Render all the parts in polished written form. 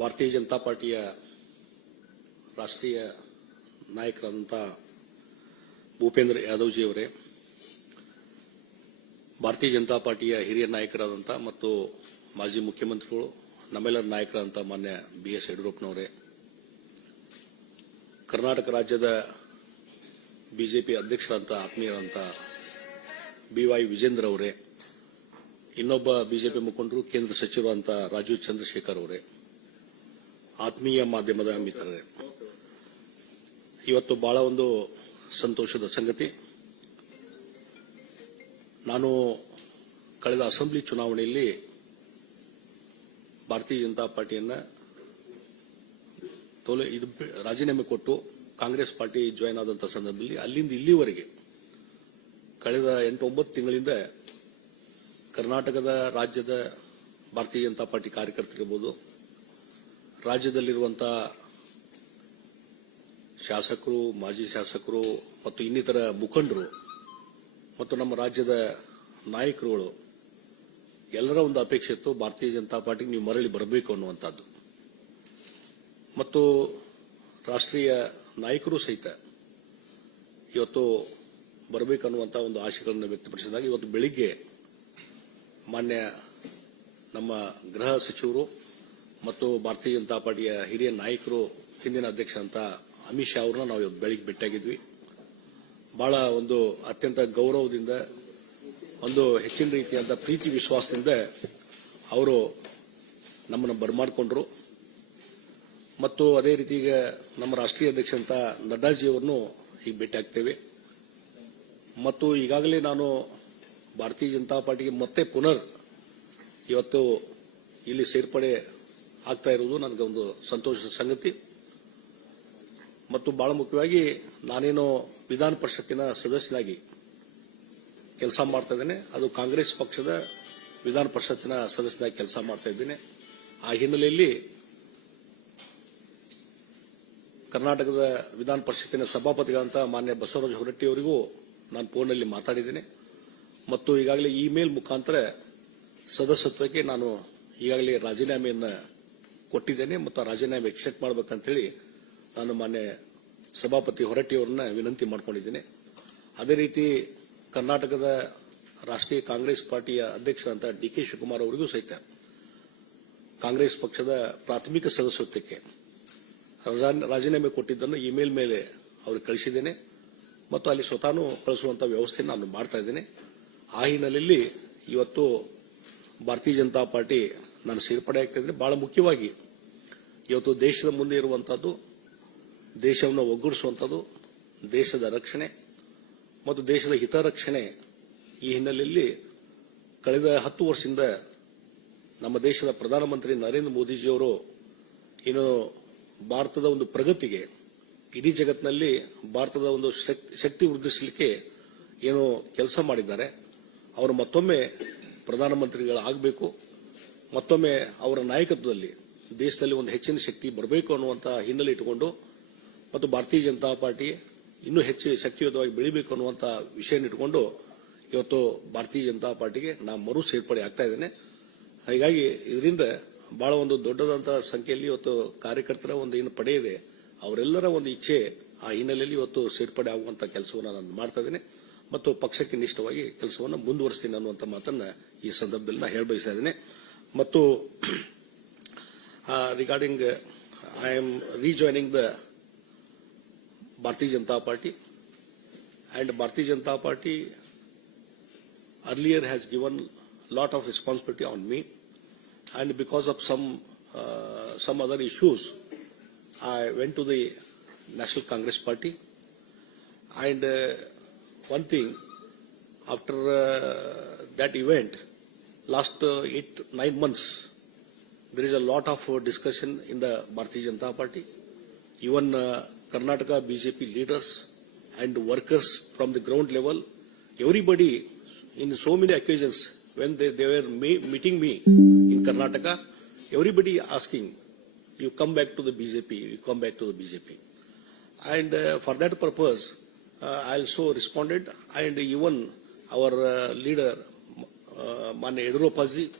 ಭಾರತೀಯ ಜನತಾ ಪಾರ್ಟಿಯ ರಾಷ್ಟ್ರೀಯ ನಾಯಕರಾದಂಥ ಭೂಪೇಂದ್ರ ಯಾದವ್ಜಿ ಅವರೇ, ಭಾರತೀಯ ಜನತಾ ಪಾರ್ಟಿಯ ಹಿರಿಯ ನಾಯಕರಾದಂಥ ಮತ್ತು ಮಾಜಿ ಮುಖ್ಯಮಂತ್ರಿಗಳು, ನಮ್ಮೆಲ್ಲರ ನಾಯಕರಾದಂಥ ಮಾನ್ಯ BS ಯಡಿಯೂರಪ್ಪನವರೇ, ಕರ್ನಾಟಕ ರಾಜ್ಯದ ಬಿಜೆಪಿ ಅಧ್ಯಕ್ಷರಾದಂಥ ಆತ್ಮೀಯರಾದಂಥ BY ವಿಜೇಂದ್ರ ಅವರೇ, ಇನ್ನೊಬ್ಬ ಬಿಜೆಪಿ ಮುಖಂಡರು ಕೇಂದ್ರ ಸಚಿವರಾದಂಥ ರಾಜೀವ್ ಚಂದ್ರಶೇಖರ್ ಅವರೇ, ಆತ್ಮೀಯ ಮಾಧ್ಯಮದ ಮಿತ್ರರೇ, ಇವತ್ತು ಬಹಳ ಒಂದು ಸಂತೋಷದ ಸಂಗತಿ. ನಾನು ಕಳೆದ ಅಸೆಂಬ್ಲಿ ಚುನಾವಣೆಯಲ್ಲಿ ಭಾರತೀಯ ಜನತಾ ಪಾರ್ಟಿಯನ್ನ ರಾಜೀನಾಮೆ ಕೊಟ್ಟು ಕಾಂಗ್ರೆಸ್ ಪಾರ್ಟಿ ಜಾಯಿನ್ ಆದಂಥ ಸಂದರ್ಭದಲ್ಲಿ ಅಲ್ಲಿಂದ ಇಲ್ಲಿವರೆಗೆ ಕಳೆದ 8-9 ತಿಂಗಳಿಂದ ಕರ್ನಾಟಕದ ರಾಜ್ಯದ ಭಾರತೀಯ ಜನತಾ ಪಾರ್ಟಿ ಕಾರ್ಯಕರ್ತರಿರ್ಬೋದು, ರಾಜ್ಯದಲ್ಲಿರುವಂತಹ ಶಾಸಕರು, ಮಾಜಿ ಶಾಸಕರು ಮತ್ತು ಇನ್ನಿತರ ಮುಖಂಡರು ಮತ್ತು ನಮ್ಮ ರಾಜ್ಯದ ನಾಯಕರುಗಳು ಎಲ್ಲರ ಒಂದು ಅಪೇಕ್ಷೆ ಇತ್ತು, ಭಾರತೀಯ ಜನತಾ ಪಾರ್ಟಿಗೆ ನೀವು ಮರಳಿ ಬರಬೇಕು ಅನ್ನುವಂಥದ್ದು. ಮತ್ತು ರಾಷ್ಟ್ರೀಯ ನಾಯಕರು ಸಹಿತ ಇವತ್ತು ಬರಬೇಕನ್ನುವಂಥ ಒಂದು ಆಶೆಗಳನ್ನು ವ್ಯಕ್ತಪಡಿಸಿದಾಗ ಇವತ್ತು ಬೆಳಿಗ್ಗೆ ಮಾನ್ಯ ನಮ್ಮ ಗೃಹ ಸಚಿವರು ಮತ್ತು ಭಾರತೀಯ ಜನತಾ ಪಾರ್ಟಿಯ ಹಿರಿಯ ನಾಯಕರು, ಹಿಂದಿನ ಅಧ್ಯಕ್ಷ ಅಂತ ಅಮಿತ್ ಶಾ ಅವರನ್ನ ನಾವು ಇವತ್ತು ಬೆಳಿಗ್ಗೆ ಭೇಟಿಯಾಗಿದ್ವಿ. ಬಹಳ ಒಂದು ಅತ್ಯಂತ ಗೌರವದಿಂದ, ಒಂದು ಹೆಚ್ಚಿನ ರೀತಿಯಾದ ಪ್ರೀತಿ ವಿಶ್ವಾಸದಿಂದ ಅವರು ನಮ್ಮನ್ನು ಬರಮಾಡಿಕೊಂಡ್ರು. ಮತ್ತು ಅದೇ ರೀತಿ ಈಗ ನಮ್ಮ ರಾಷ್ಟ್ರೀಯ ಅಧ್ಯಕ್ಷ ಅಂತ ನಡ್ಡಾಜಿ ಅವರನ್ನು ಈಗ ಭೇಟಿ ಆಗ್ತೇವೆ. ಮತ್ತು ಈಗಾಗಲೇ ನಾನು ಭಾರತೀಯ ಜನತಾ ಪಾರ್ಟಿಗೆ ಮತ್ತೆ ಪುನರ್ ಇವತ್ತು ಇಲ್ಲಿ ಸೇರ್ಪಡೆ ಆಗ್ತಾ ಇರುವುದು ನನಗೆ ಒಂದು ಸಂತೋಷದ ಸಂಗತಿ. ಮತ್ತು ಬಹಳ ಮುಖ್ಯವಾಗಿ ನಾನೇನು ವಿಧಾನ ಪರಿಷತ್ತಿನ ಸದಸ್ಯನಾಗಿ ಕೆಲಸ ಮಾಡ್ತಾ ಇದ್ದೇನೆ, ಅದು ಕಾಂಗ್ರೆಸ್ ಪಕ್ಷದ ವಿಧಾನ ಪರಿಷತ್ತಿನ ಸದಸ್ಯನಾಗಿ ಕೆಲಸ ಮಾಡ್ತಾ ಇದ್ದೇನೆ. ಆ ಹಿನ್ನೆಲೆಯಲ್ಲಿ ಕರ್ನಾಟಕದ ವಿಧಾನ ಪರಿಷತ್ತಿನ ಸಭಾಪತಿಗಳಂತ ಮಾನ್ಯ ಬಸವರಾಜ ಹೊರಟ್ಟಿ ಅವರಿಗೂ ನಾನು ಫೋನ್ನಲ್ಲಿ ಮಾತಾಡಿದ್ದೇನೆ. ಮತ್ತು ಈಗಾಗಲೇ ಇಮೇಲ್ ಮುಖಾಂತರ ಸದಸ್ಯತ್ವಕ್ಕೆ ನಾನು ಈಗಾಗಲೇ ರಾಜೀನಾಮೆಯನ್ನು ಕೊಟ್ಟಿದ್ದೇನೆ ಮತ್ತು ಆ ರಾಜೀನಾಮೆ ಎಕ್ಸೆಪ್ಟ್ ಮಾಡಬೇಕಂತೇಳಿ ನಾನು ಮಾನ್ಯ ಸಭಾಪತಿ ಹೊರಟ್ಟಿ ಅವರನ್ನ ವಿನಂತಿ ಮಾಡಿಕೊಂಡಿದ್ದೇನೆ. ಅದೇ ರೀತಿ ಕರ್ನಾಟಕದ ರಾಷ್ಟ್ರೀಯ ಕಾಂಗ್ರೆಸ್ ಪಾರ್ಟಿಯ ಅಧ್ಯಕ್ಷರಾದಂಥ DK ಶಿವಕುಮಾರ್ ಅವರಿಗೂ ಸಹಿತ ಕಾಂಗ್ರೆಸ್ ಪಕ್ಷದ ಪ್ರಾಥಮಿಕ ಸದಸ್ಯತ್ವಕ್ಕೆ ರಾಜೀನಾಮೆ ಕೊಟ್ಟಿದ್ದನ್ನು ಇಮೇಲ್ ಮೇಲೆ ಅವ್ರಿಗೆ ಕಳಿಸಿದ್ದೇನೆ ಮತ್ತು ಅಲ್ಲಿ ಸ್ವತಃ ಕಳಿಸುವಂಥ ವ್ಯವಸ್ಥೆ ನಾನು ಮಾಡ್ತಾ ಇದ್ದೇನೆ. ಆ ಹಿನ್ನೆಲೆಯಲ್ಲಿ ಇವತ್ತು ಭಾರತೀಯ ಜನತಾ ಪಾರ್ಟಿ ನಾನು ಸೇರ್ಪಡೆ ಆಗ್ತಾ ಇದ್ದೇನೆ. ಬಹಳ ಮುಖ್ಯವಾಗಿ ಇವತ್ತು ದೇಶದ ಮುಂದೆ ಇರುವಂತಹದ್ದು, ದೇಶವನ್ನು ಒಗ್ಗೂಡಿಸುವಂಥದ್ದು, ದೇಶದ ರಕ್ಷಣೆ ಮತ್ತು ದೇಶದ ಹಿತರಕ್ಷಣೆ. ಈ ಹಿನ್ನೆಲೆಯಲ್ಲಿ ಕಳೆದ 10 ವರ್ಷದಿಂದ ನಮ್ಮ ದೇಶದ ಪ್ರಧಾನಮಂತ್ರಿ ನರೇಂದ್ರ ಮೋದಿಜಿಯವರು ಏನು ಭಾರತದ ಒಂದು ಪ್ರಗತಿಗೆ, ಇಡೀ ಜಗತ್ತಿನಲ್ಲಿ ಭಾರತದ ಒಂದು ಶಕ್ತಿ ವೃದ್ಧಿಸಲಿಕ್ಕೆ ಏನು ಕೆಲಸ ಮಾಡಿದ್ದಾರೆ, ಅವರು ಮತ್ತೊಮ್ಮೆ ಪ್ರಧಾನಮಂತ್ರಿಗಳಾಗಬೇಕು, ಮತ್ತೊಮ್ಮೆ ಅವರ ನಾಯಕತ್ವದಲ್ಲಿ ದೇಶದಲ್ಲಿ ಒಂದು ಹೆಚ್ಚಿನ ಶಕ್ತಿ ಬರಬೇಕು ಅನ್ನುವಂಥ ಹಿನ್ನೆಲೆ ಇಟ್ಟುಕೊಂಡು ಮತ್ತು ಭಾರತೀಯ ಜನತಾ ಪಾರ್ಟಿ ಇನ್ನೂ ಹೆಚ್ಚು ಶಕ್ತಿಯುತವಾಗಿ ಬೆಳಿಬೇಕು ಅನ್ನುವಂಥ ವಿಷಯ ಇಟ್ಟುಕೊಂಡು ಇವತ್ತು ಭಾರತೀಯ ಜನತಾ ಪಾರ್ಟಿಗೆ ನಾನು ಮರು ಸೇರ್ಪಡೆ ಆಗ್ತಾ ಇದ್ದೇನೆ. ಹೀಗಾಗಿ ಇದರಿಂದ ಬಹಳ ಒಂದು ದೊಡ್ಡದಂತಹ ಸಂಖ್ಯೆಯಲ್ಲಿ ಇವತ್ತು ಕಾರ್ಯಕರ್ತರ ಒಂದು ಏನು ಪಡೆ ಇದೆ, ಅವರೆಲ್ಲರ ಒಂದು ಇಚ್ಛೆ, ಆ ಹಿನ್ನೆಲೆಯಲ್ಲಿ ಇವತ್ತು ಸೇರ್ಪಡೆ ಆಗುವಂತಹ ಕೆಲಸವನ್ನು ನಾನು ಮಾಡ್ತಾ ಇದ್ದೇನೆ ಮತ್ತು ಪಕ್ಷಕ್ಕೆ ನಿಷ್ಠವಾಗಿ ಕೆಲಸವನ್ನು ಮುಂದುವರಿಸ್ತೀನಿ ಅನ್ನುವಂಥ ಮಾತನ್ನ ಈ ಸಂದರ್ಭದಲ್ಲಿ ನಾನು ಹೇಳಬಯಸ್ತಾ ಇದ್ದೇನೆ. ಮತ್ತು regarding I am ರೀಜಾಯ್ನಿಂಗ್ the Bharatiya Janata Party, and Bharatiya Janata Party earlier has given lot of responsibility on me, and because of some other issues, I went to the National Congress Party. And one thing, after that event, last 8-9 months, there is a lot of discussion in the Bharatiya Janata Party. Even Karnataka BJP leaders and workers from the ground level, everybody in so many occasions when they were meeting me in Karnataka, everybody asking, you come back to the BJP, you come back to the BJP. And for that purpose, I also responded, and even our leader, Manya Yediyurappa ji,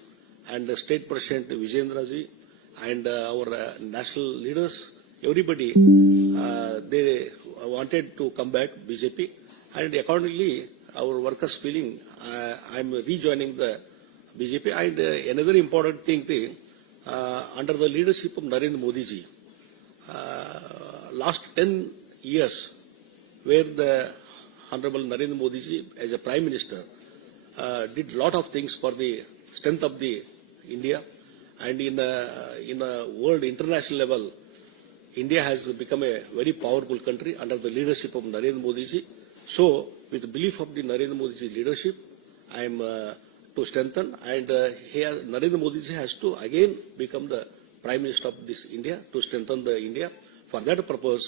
and State President Vijendra ji, and our national leaders, everybody, they wanted to come back BJP, and accordingly, our workers feeling I am rejoining the BJP. And another important thing, under the leadership of Narendra Modi ji, last 10 years, where the Honorable Narendra Modi ji, as a Prime Minister, did lot of things for the strength of the India, and in a world international level, India has become a very powerful country under the leadership of Narendra Modi ji. So, with the belief of the Narendra Modi ji leadership, I am to strengthen, and Narendra Modi ji has to again become the Prime Minister of this India to strengthen the India. For that purpose,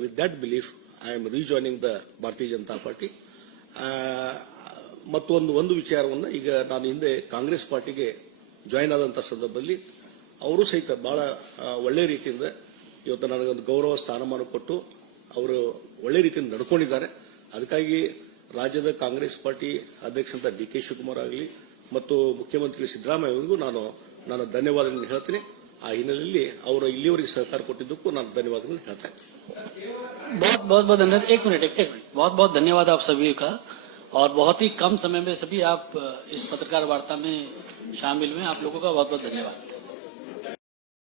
with that belief, I am rejoining the Bharatiya Janata Party. ಮತ್ತೊಂದು ವಿಚಾರವನ್ನು ಈಗ ನಾನು ಹಿಂದೆ ಕಾಂಗ್ರೆಸ್ ಪಾರ್ಟಿಗೆ join ಆದಂಥ ಸಂದರ್ಭದಲ್ಲಿ ಅವರು ಸಹಿತ ಬಹಳ ಒಳ್ಳೆ ರೀತಿಯಿಂದ ಇವತ್ತು ನನಗೊಂದು ಗೌರವ ಸ್ಥಾನಮಾನ ಕೊಟ್ಟು ಅವರು ಒಳ್ಳೆ ರೀತಿಯಿಂದ ನಡ್ಕೊಂಡಿದ್ದಾರೆ. ಅದಕ್ಕಾಗಿ ರಾಜ್ಯದ ಕಾಂಗ್ರೆಸ್ ಪಾರ್ಟಿ ಅಧ್ಯಕ್ಷಂತ ಡಿ ಕೆ ಶಿವಕುಮಾರ್ ಆಗಲಿ ಮತ್ತು ಮುಖ್ಯಮಂತ್ರಿ ಸಿದ್ದರಾಮಯ್ಯ ಅವರಿಗೂ ನಾನು ಧನ್ಯವಾದಗಳನ್ನು ಹೇಳ್ತೀನಿ. ಆ ಹಿನ್ನೆಲೆಯಲ್ಲಿ ಅವರು ಇಲ್ಲಿಯವರೆಗೆ ಸಹಕಾರ ಕೊಟ್ಟಿದ್ದಕ್ಕೂ ನಾನು ಧನ್ಯವಾದಗಳನ್ನು ಹೇಳ್ತಾ ಇದ್ದೀನಿ. बहुत धन्यवाद. एक मिनट बहुत धन्यवाद आप सभी का, और बहुत ही कम समय में सभी आप इस पत्रकार वार्ता में शामिल हुए. आप लोगों का बहुत बहुत धन्यवाद.